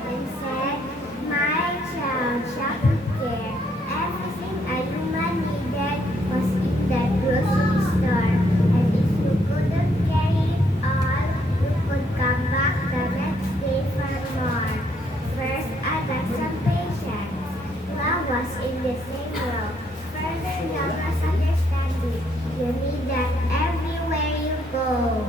cried and said, "My child shall care. Everything a human needed was in that grocery store. And if you couldn't carry it all, you could come back the next day for more. First, I got some patience. Love was in the same room. Further, love was understanding. You need that everywhere you go.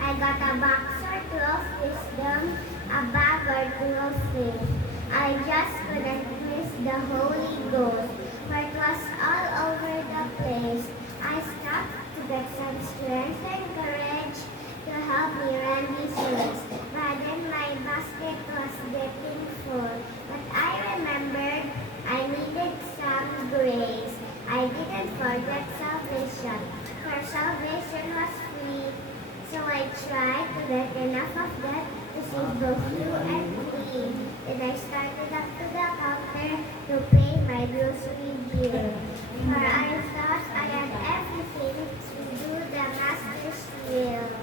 I got a box or two of wisdom, a bag or two of faith. I just couldn't miss the Holy Ghost, for it was all over the place. I stopped to get some strength and courage to help me run this race. But then my basket was getting full. But I remembered I needed some grace. I didn't forget salvation, for salvation was free. So I tried to get enough of that to save both you and me. Then I started up to the counter to pay my grocery bill. For I thought I had everything to do the master's will.